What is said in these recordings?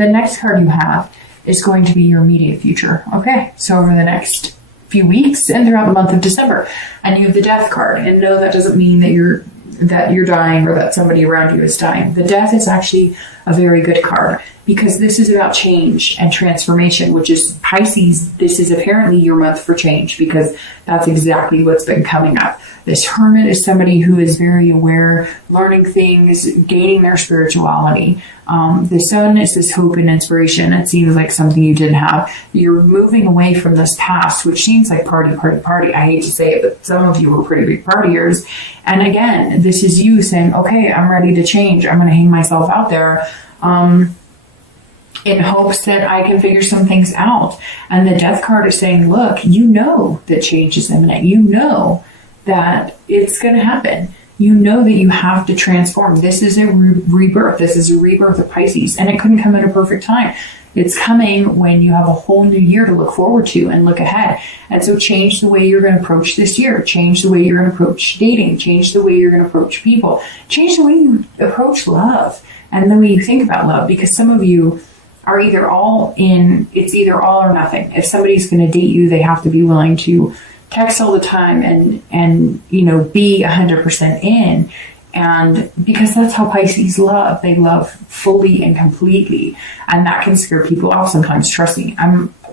The next card you have is going to be your immediate future. Okay, so over the next few weeks and throughout the month of December, and you have the death card. And no, that doesn't mean that you're dying or that somebody around you is dying. The death is actually a very good card because this is about change and transformation, which is Pisces. This is apparently your month for change because that's exactly what's been coming up. This hermit is somebody who is very aware, learning things, gaining their spirituality. The sun is this hope and inspiration. It seems like something you didn't have. You're moving away from this past, which seems like party. I hate to say it, but some of you were pretty big partiers. And again, this is you saying, okay, I'm ready to change. I'm going to hang myself out there in hopes that I can figure some things out. And the death card is saying, look, you know that change is imminent. You know that it's going to happen. You know that you have to transform. This is a rebirth. This is a rebirth of Pisces, and it couldn't come at a perfect time. It's coming when you have a whole new year to look forward to and look ahead. And so change the way you're going to approach this year. Change the way you're going to approach dating. Change the way you're going to approach people. Change the way you approach love and the way you think about love, because some of you are either all in, it's either all or nothing. If somebody's going to date you, they have to be willing to text all the time and you know, be 100% in. And because that's how Pisces love. They love fully and completely. And that can scare people off sometimes. Trust me,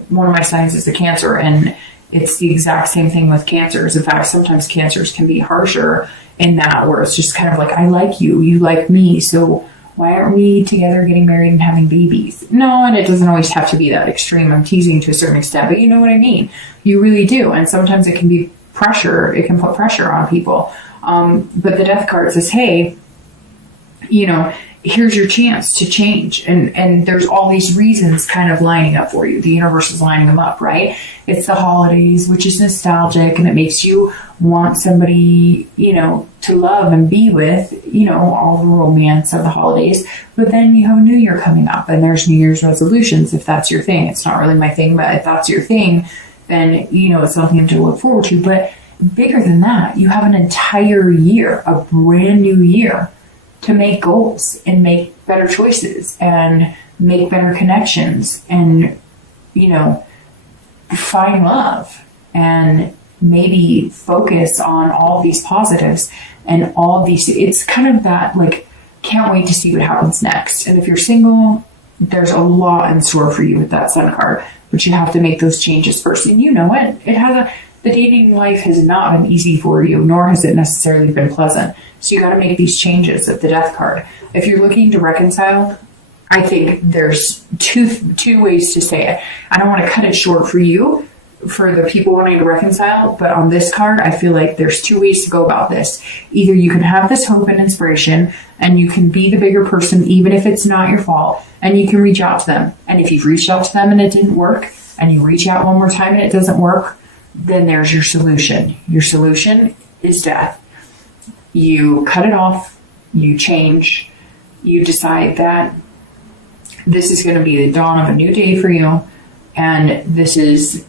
one of my signs is a Cancer, and it's the exact same thing with Cancers. In fact, sometimes Cancers can be harsher in that, where it's just kind of like, I like you, you like me, so why aren't we together getting married and having babies? No, and it doesn't always have to be that extreme. I'm teasing to a certain extent, but you know what I mean. You really do. And sometimes it can be pressure. It can put pressure on people. But the death card says, hey, you know, here's your chance to change. And there's all these reasons kind of lining up for you. The universe is lining them up, right? It's the holidays, which is nostalgic, and it makes you want somebody, you know, to love and be with, you know, all the romance of the holidays. But then you have a new year coming up, and there's New Year's resolutions, if that's your thing. It's not really my thing, but if that's your thing, then, you know, it's something to look forward to. But bigger than that, you have an entire year, a brand new year, to make goals and make better choices and make better connections and, you know, find love and maybe focus on all these positives and all these. It's kind of that, like, can't wait to see what happens next. And if you're single, there's a lot in store for you with that Sun card, but you have to make those changes first. And you know it. The dating life has not been easy for you, nor has it necessarily been pleasant. So you got to make these changes at the death card. If you're looking to reconcile, I think there's two ways to say it. I don't want to cut it short for you, for the people wanting to reconcile, but on this card, I feel like there's two ways to go about this. Either you can have this hope and inspiration, and you can be the bigger person, even if it's not your fault, and you can reach out to them. And if you've reached out to them and it didn't work, and you reach out one more time and it doesn't work, then there's your solution. Your solution is death. You cut it off, you change, you decide that this is going to be the dawn of a new day for you, and this is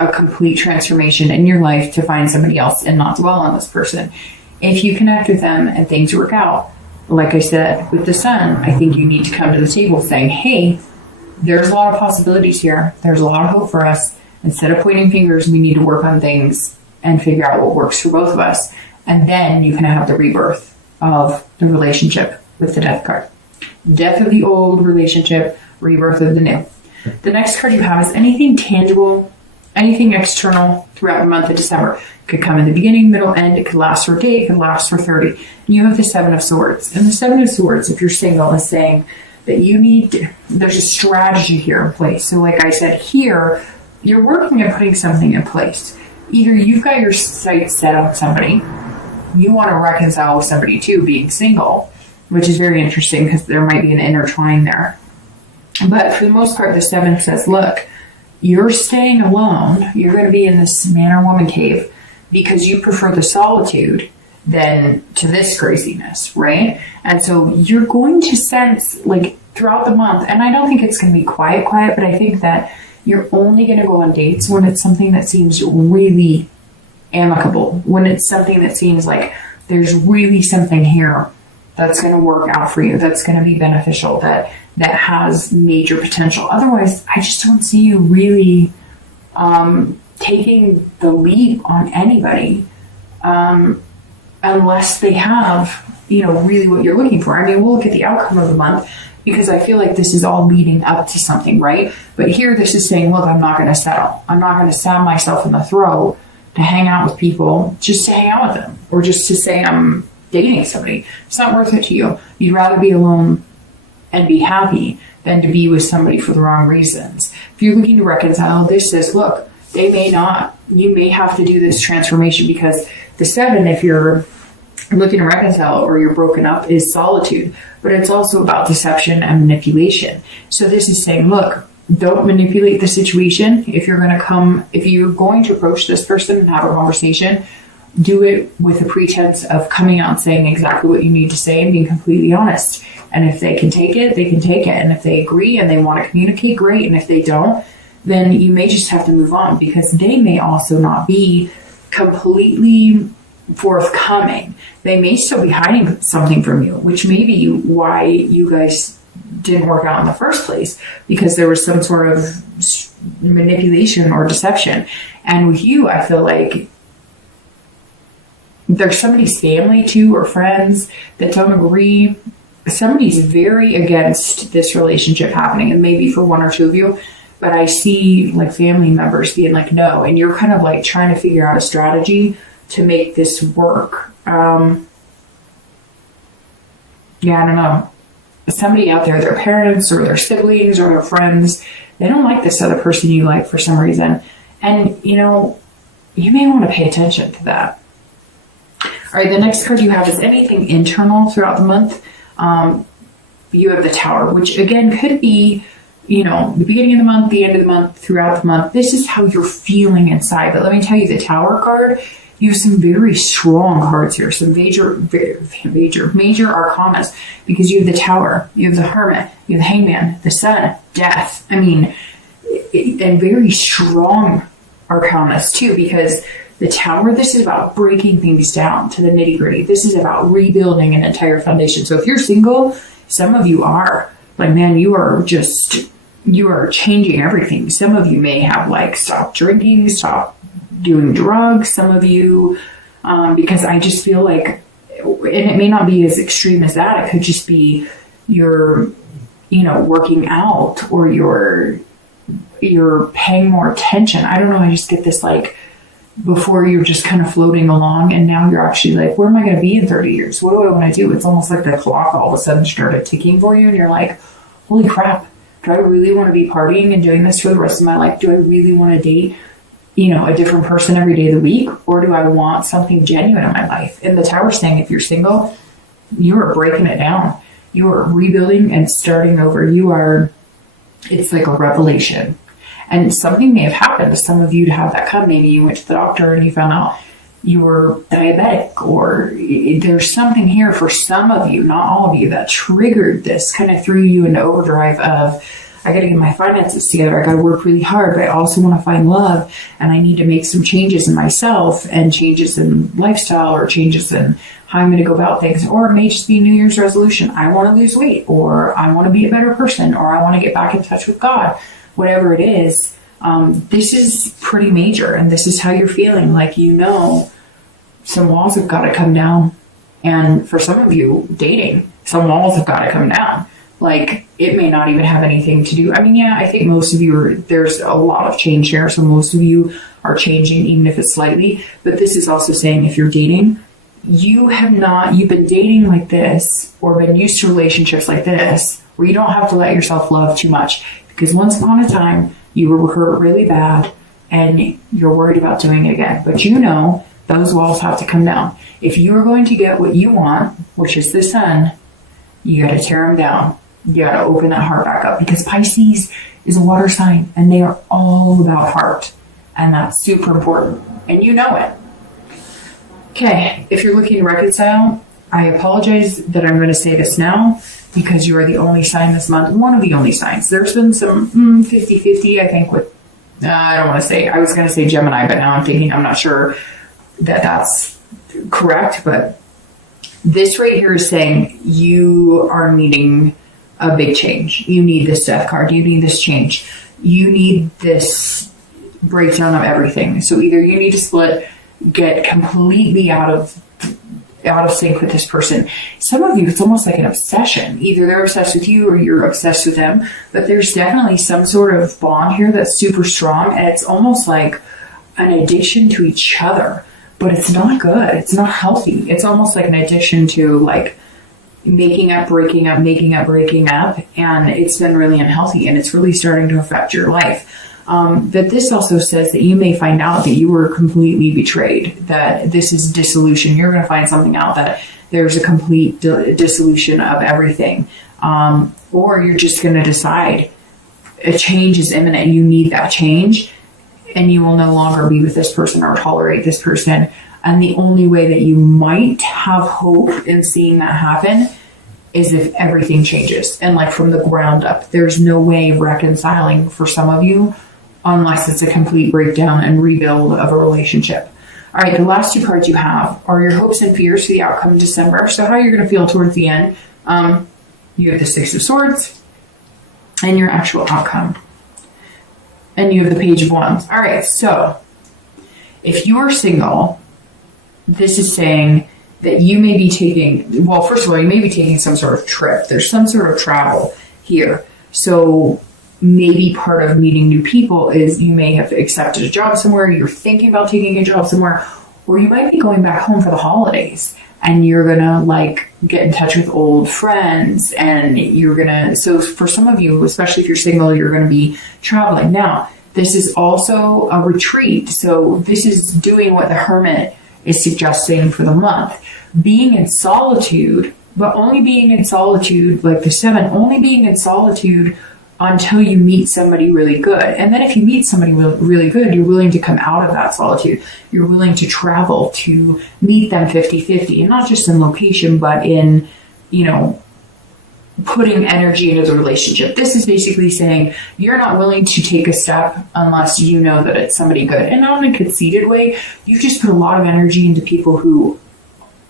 a complete transformation in your life to find somebody else and not dwell on this person. If you connect with them and things work out, like I said, with the sun, I think you need to come to the table saying, hey, there's a lot of possibilities here. There's a lot of hope for us. Instead of pointing fingers, we need to work on things and figure out what works for both of us. And then you can have the rebirth of the relationship with the death card. Death of the old relationship, rebirth of the new. The next card you have is anything tangible, anything external throughout the month of December. It could come in the beginning, middle, end. It could last for a day. It could last for 30. And you have the Seven of Swords. And the Seven of Swords, if you're single, is saying that there's a strategy here in place. So like I said, here, you're working at putting something in place. Either you've got your sights set on somebody, you want to reconcile with somebody too, being single, which is very interesting because there might be an intertwine there. But for the most part, the Seven says, look, you're staying alone. You're going to be in this man or woman cave because you prefer the solitude than to this craziness, right? And so you're going to sense, like, throughout the month, and I don't think it's going to be quiet, but I think that you're only going to go on dates when it's something that seems really amicable, when it's something that seems like there's really something here that's going to work out for you, that's going to be beneficial, that that has major potential. Otherwise, I just don't see you really taking the leap on anybody unless they have, really what you're looking for. I mean, we'll look at the outcome of the month because I feel like this is all leading up to something, right? But here, this is saying, look, I'm not going to settle. I'm not going to stab myself in the throat to hang out with people just to hang out with them or just to say I'm dating somebody. It's not worth it to you. You'd rather be alone and be happy than to be with somebody for the wrong reasons. If you're looking to reconcile, this says, look, they may not. You may have to do this transformation because the 7, if you're looking to reconcile or you're broken up, is solitude. But it's also about deception and manipulation. So this is saying, look, don't manipulate the situation. If you're going to approach this person and have a conversation, do it with a pretense of coming out and saying exactly what you need to say and being completely honest. And if they can take it, they can take it. And if they agree and they want to communicate, great. And if they don't, then you may just have to move on because they may also not be completely forthcoming. They may still be hiding something from you, which may be why you guys didn't work out in the first place, because there was some sort of manipulation or deception. And with you, I feel like there's somebody's family too or friends that don't agree. Somebody's very against this relationship happening, and maybe for 1 or 2 of you, but I see like family members being like, no, and you're kind of like trying to figure out a strategy to make this work. I don't know. Somebody out there, their parents or their siblings or their friends, they don't like this other person you like for some reason. And, you may want to pay attention to that. All right, the next card you have is anything internal throughout the month. You have the Tower, which again could be, the beginning of the month, the end of the month, throughout the month. This is how you're feeling inside. But let me tell you, the Tower card, you have some very strong cards here, some major arcanas, because you have the Tower, you have the Hermit, you have the Hangman, the Sun, Death. I mean, and very strong arcanas too, because the Tower, this is about breaking things down to the nitty gritty. This is about rebuilding an entire foundation. So if you're single, some of you are like, man, you are changing everything. Some of you may have like stopped drinking, stopped doing drugs. Some of you, because I just feel like, and it may not be as extreme as that. It could just be you're, working out or you're paying more attention. I don't know. I just get this like, before you're just kind of floating along and now you're actually like, where am I going to be in 30 years? What do I want to do? It's almost like the clock all of a sudden started ticking for you and you're like, holy crap, do I really want to be partying and doing this for the rest of my life? Do I really want to date, a different person every day of the week? Or do I want something genuine in my life? And the Tower's saying, if you're single, you are breaking it down. You are rebuilding and starting over. It's like a revelation. And something may have happened to some of you to have that come. Maybe you went to the doctor and you found out you were diabetic, or there's something here for some of you, not all of you, that triggered this, kind of threw you into overdrive of, I got to get my finances together. I got to work really hard, but I also want to find love, and I need to make some changes in myself and changes in lifestyle or changes in how I'm going to go about things. Or it may just be New Year's resolution. I want to lose weight, or I want to be a better person, or I want to get back in touch with God. Whatever it is, this is pretty major, and this is how you're feeling. Like, some walls have got to come down. And for some of you, dating, some walls have got to come down. Like, it may not even have anything to do. I mean, yeah, I think most of you there's a lot of change here. So most of you are changing, even if it's slightly. But this is also saying, if you're dating, you've been dating like this, or been used to relationships like this, where you don't have to let yourself love too much. Because once upon a time, you were hurt really bad and you're worried about doing it again. But those walls have to come down. If you are going to get what you want, which is the Sun, you got to tear them down. You got to open that heart back up, because Pisces is a water sign and they are all about heart. And that's super important. And you know it. Okay, if you're looking to reconcile, I apologize that I'm going to say this now, because you are the only sign this month, one of the only signs. There's been some 50-50, I think, with, I was going to say Gemini, but now I'm not sure that that's correct. But this right here is saying you are needing a big change. You need this death card. You need this change. You need this breakdown of everything. So either you need to split, get completely out of sync with this person. Some of you, it's almost like an obsession. Either they're obsessed with you or you're obsessed with them. But there's definitely some sort of bond here that's super strong, and it's almost like an addiction to each other. But it's not good. It's not healthy. It's almost like an addiction to like making up, breaking up, making up, breaking up. And it's been really unhealthy, and it's really starting to affect your life. But this also says that you may find out that you were completely betrayed, that this is dissolution. You're going to find something out that there's a complete dissolution of everything. Or you're just going to decide a change is imminent. You need that change, and you will no longer be with this person or tolerate this person. And the only way that you might have hope in seeing that happen is if everything changes, and like from the ground up. There's no way of reconciling for some of you unless it's a complete breakdown and rebuild of a relationship. All right, the last two cards you have are your hopes and fears for the outcome in December. So how you're going to feel towards the end. You have the Six of Swords and your actual outcome. And you have the Page of Wands. All right, so if you are single, this is saying that you may be taking, well, first of all, you may be taking some sort of trip. There's some sort of travel here. So maybe part of meeting new people is you may have accepted a job somewhere, you're thinking about taking a job somewhere, or you might be going back home for the holidays, and you're gonna like get in touch with old friends, and you're gonna, so for some of you, especially if you're single, you're gonna be traveling. Now, this is also a retreat, so this is doing what the Hermit is suggesting for the month. Being in solitude, but only being in solitude, like the 7, only being in solitude until you meet somebody really good. And then if you meet somebody really good, you're willing to come out of that solitude. You're willing to travel to meet them 50-50, and not just in location, but in, you know, putting energy into the relationship. This is basically saying you're not willing to take a step unless you know that it's somebody good. And not in a conceited way. You just put a lot of energy into people who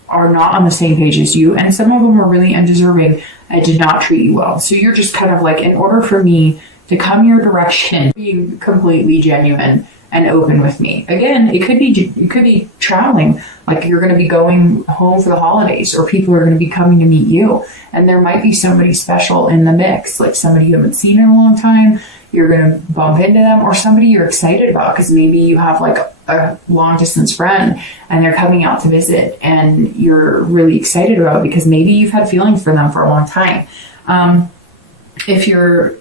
are not on the same page as you, and some of them are really undeserving and did not treat you well. So you're just kind of like, in order for me to come your direction, being completely genuine and open with me. Again, it could be traveling, like you're going to be going home for the holidays, or people are going to be coming to meet you, and there might be somebody special in the mix, like somebody you haven't seen in a long time. You're going to bump into them, or somebody you're excited about because maybe you have like a long distance friend and they're coming out to visit, and you're really excited about it because maybe you've had feelings for them for a long time. If you're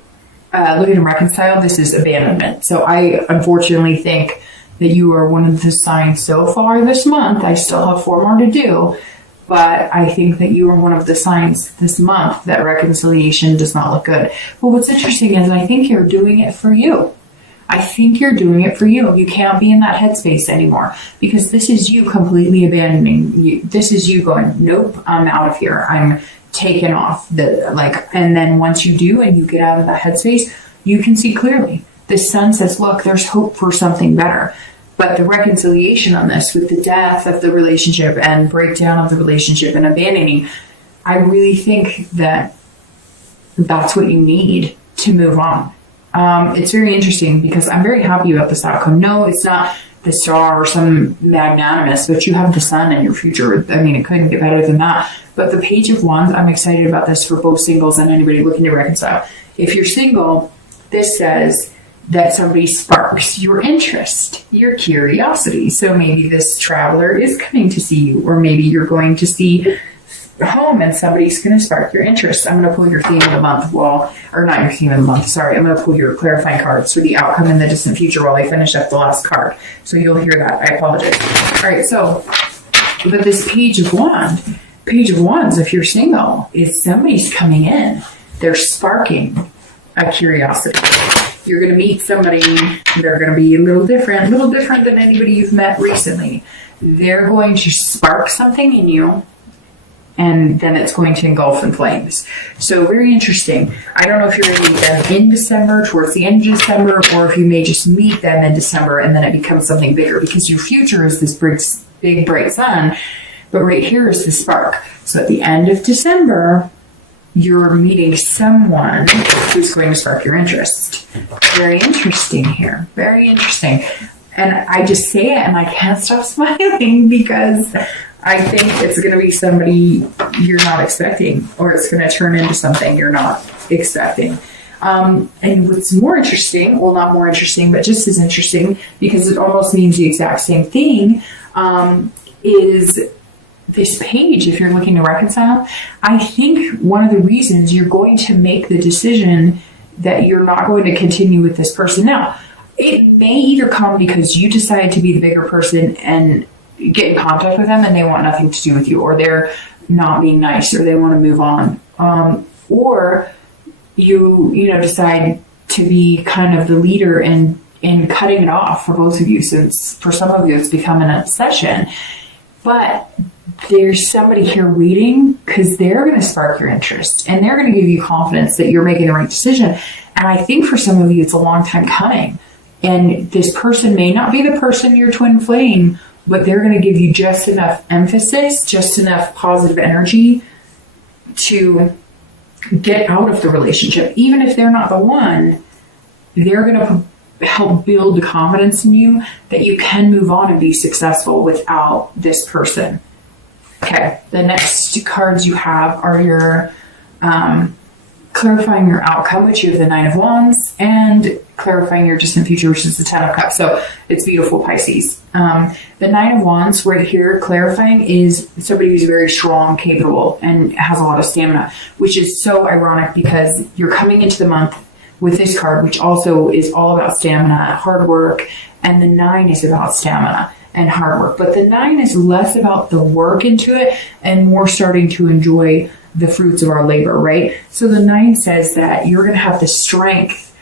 looking to reconcile, this is abandonment. So I unfortunately think that you are one of the signs so far this month. I still have 4 more to do, but I think that you are one of the signs this month that reconciliation does not look good. But what's interesting is I think you're doing it for you. I think you're doing it for you. You can't be in that headspace anymore, because this is you completely abandoning you. This is you going, nope, I'm out of here. I'm taken off. And then once you do and you get out of that headspace, you can see clearly. The sun says, look, there's hope for something better. But the reconciliation on this, with the death of the relationship and breakdown of the relationship and abandoning, I really think that that's what you need to move on. It's very interesting because I'm very happy about this outcome. No, it's not the star or some magnanimous, but you have the sun in your future. I mean, it couldn't get better than that. But the Page of Wands, I'm excited about this for both singles and anybody looking to reconcile. If you're single, this says that somebody sparks your interest, your curiosity. So maybe this traveler is coming to see you, or maybe you're going to see home and somebody's going to spark your interest. I'm going to pull your theme of the month or not your theme of the month, sorry. I'm going to pull your clarifying cards for the outcome in the distant future while I finish up the last card. So you'll hear that. I apologize. All right, so, but this Page of Wands, if you're single, is somebody's coming in. They're sparking a curiosity. You're going to meet somebody, they're going to be a little different than anybody you've met recently. They're going to spark something in you, and then it's going to engulf in flames. So very interesting. I don't know if you're going to meet them in December, towards the end of December, or if you may just meet them in December and then it becomes something bigger, because your future is this big bright sun, but right here is the spark. So at the end of December, you're meeting someone who's going to spark your interest. Very interesting here. Very interesting. And I just say it and I can't stop smiling because I think it's going to be somebody you're not expecting, or it's going to turn into something you're not expecting. And what's more interesting, well, not more interesting, but just as interesting, because it almost means the exact same thing, is this page. If you're looking to reconcile, I think one of the reasons you're going to make the decision that you're not going to continue with this person. Now, it may either come because you decide to be the bigger person and get in contact with them and they want nothing to do with you, or they're not being nice, or they want to move on, or you decide to be kind of the leader in cutting it off for both of you, since for some of you it's become an obsession. But there's somebody here waiting because they're going to spark your interest and they're going to give you confidence that you're making the right decision. And I think for some of you it's a long time coming, and this person may not be the person your twin flame, but they're going to give you just enough emphasis, just enough positive energy to get out of the relationship. Even if they're not the one, they're going to help build the confidence in you that you can move on and be successful without this person. Okay, the next cards you have are your clarifying your outcome, which you have the Nine of Wands, and clarifying your distant future, which is the Ten of Cups. So it's beautiful, Pisces. The Nine of Wands right here, clarifying, is somebody who's very strong, capable, and has a lot of stamina, which is so ironic because you're coming into the month with this card, which also is all about stamina, hard work, and the 9 is about stamina and hard work. But the 9 is less about the work into it and more starting to enjoy the fruits of our labor, right? So the 9 says that you're going to have the strength.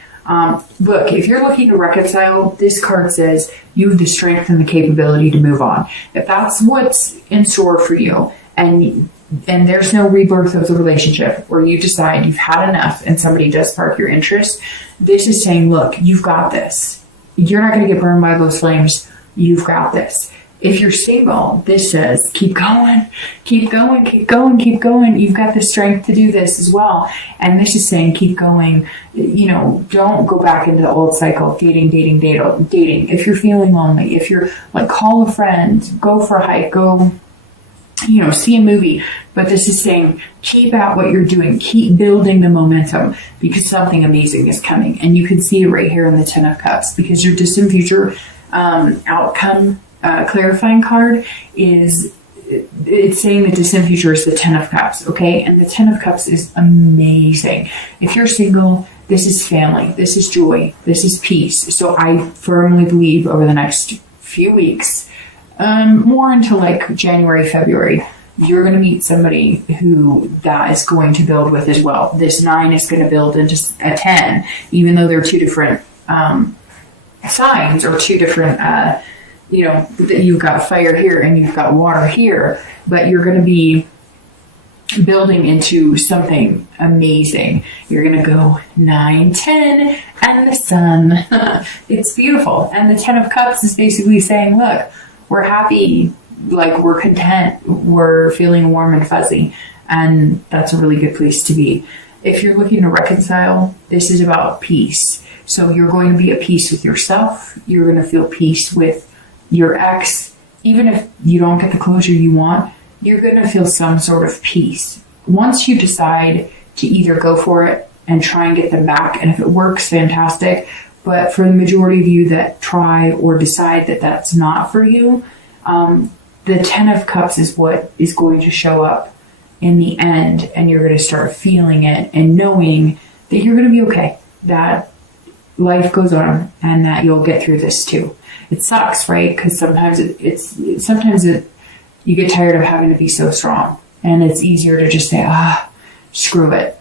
Look, if you're looking to reconcile, this card says you have the strength and the capability to move on. If that's what's in store for you, and there's no rebirth of the relationship, or you decide you've had enough and somebody does spark your interest, this is saying, look, you've got this. You're not going to get burned by those flames. You've got this. If you're single, this says, keep going, keep going, keep going, keep going. You've got the strength to do this as well. And this is saying, keep going. Don't go back into the old cycle of dating. If you're feeling lonely, if you're like, call a friend, go for a hike, go, see a movie. But this is saying, keep at what you're doing. Keep building the momentum because something amazing is coming. And you can see it right here in the Ten of Cups, because your distant future outcome clarifying card it's saying the distant future is the Ten of Cups, okay? And the Ten of Cups is amazing. If you're single, this is family, this is joy, this is peace. So I firmly believe over the next few weeks, more until like January, February, you're going to meet somebody who that is going to build with as well. This 9 is going to build into a 10, even though they're two different signs, or two different that you've got fire here and you've got water here, but you're going to be building into something amazing. You're going to go 9, 10, and the sun. It's beautiful. And the Ten of Cups is basically saying, look, we're happy, like we're content, we're feeling warm and fuzzy, and that's a really good place to be. If you're looking to reconcile, this is about peace. So you're going to be at peace with yourself. You're going to feel peace with your ex. Even if you don't get the closure you want, you're going to feel some sort of peace. Once you decide to either go for it and try and get them back, and if it works, fantastic. But for the majority of you that try or decide that that's not for you, the Ten of Cups is what is going to show up in the end, and you're going to start feeling it and knowing that you're going to be okay, that life goes on, and that you'll get through this too. It sucks, right? Because sometimes you get tired of having to be so strong, and it's easier to just say, screw it.